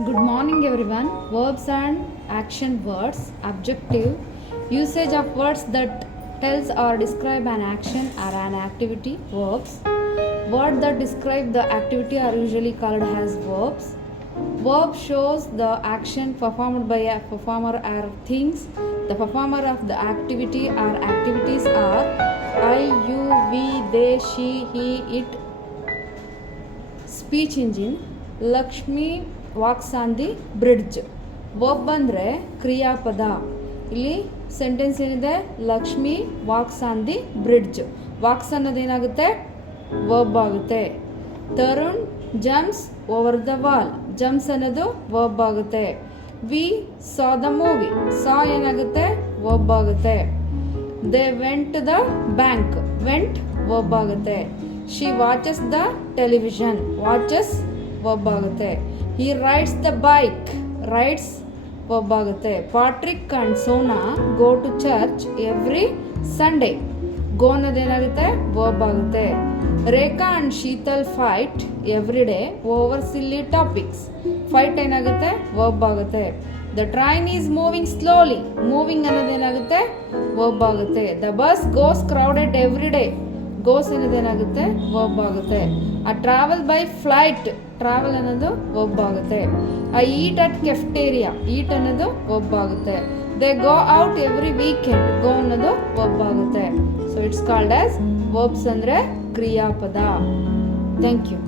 Good morning, everyone. Verbs and action words. Objective: usage of words that tells or describe an action or an activity. Verbs. Words that describe the activity are usually called as verbs. Verb shows the action performed by a performer or things. The performer of the activity or activities are I, you, we, they, she, he, it. Speech engine. Lakshmi walks on the bridge. Verb ಅಂದರೆ ಕ್ರಿಯಾಪದ. ಇಲ್ಲಿ sentence ಏನಿದೆ, Lakshmi walks on the bridge. Walks ಅನ್ನೋದೇನಾಗುತ್ತೆ, verb ಆಗುತ್ತೆ. Tarun jumps over the wall. Jumps ಅನ್ನೋದು verb ಆಗುತ್ತೆ. We saw the movie. Saw ಏನಾಗುತ್ತೆ, verb ಆಗುತ್ತೆ. They went to the bank. Went verb ಆಗುತ್ತೆ. She watches the television. Watches verb ಆಗುತ್ತೆ. He rides the bike. Rides verb ಆಗುತ್ತೆ. Patrick and Sona go to church every Sunday. Go ಅನ್ನೋದೇನಾಗುತ್ತೆ, verb ಆಗುತ್ತೆ. Rekha and Sheetal fight every day over silly topics. Fight ಏನಾಗುತ್ತೆ, verb ಆಗುತ್ತೆ. The train is moving slowly. Moving ಅನ್ನೋದೇನಾಗುತ್ತೆ, verb ಆಗುತ್ತೆ. The bus goes crowded every day. Goes ಅನ್ನೋದೇನಾಗುತ್ತೆ, verb ಆಗುತ್ತೆ. I travel by flight. Travel ಅನ್ನೋದು verb ಆಗುತ್ತೆ. I eat at cafeteria. Eat ಅನ್ನೋದು verb ಆಗುತ್ತೆ. They go out every weekend. Go ಅನ್ನೋದು verb ಆಗುತ್ತೆ. So it's called as verbs ಅಂದರೆ ಕ್ರಿಯಾಪದ. Thank you.